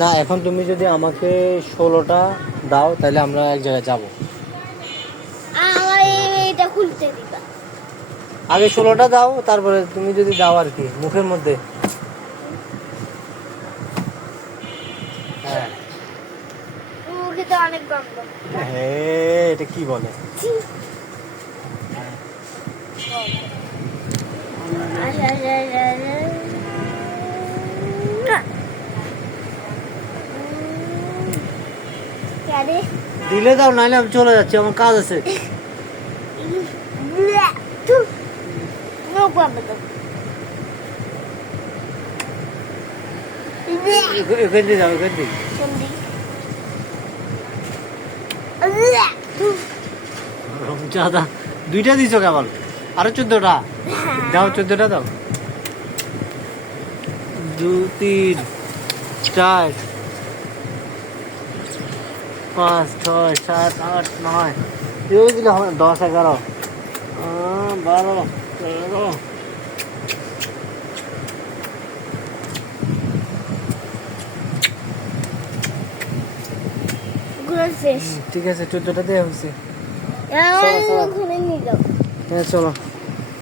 না, এখন তুমি যদি আমাকে 16টা দাও তাহলে আমরা এক জায়গায় যাব। এটা খুলতে দিবা। আগে 16টা দাও, তারপরে তুমি যদি দাও আর কি মুখের মধ্যে। হ্যাঁ মুখে তো অনেক গন্ধ। হ্যাঁ, এটা কি বলে? দিলে দাও, নাহলে আমি চলে যাচ্ছি, আমার কাজ আছে। এখান দিয়ে যাও, এখান দিয়ে। রমজাদা 2টা দিছো কেবল, আরো 14টা দাও, 14টা দাও। 2 3 4 5 6 7 8 9 এই দিলে 10 11 12 13। ঠিক আছে, 14টা দেওয়া হয়েছে। ঘুরে নিয়ে যাও। হ্যাঁ চলো।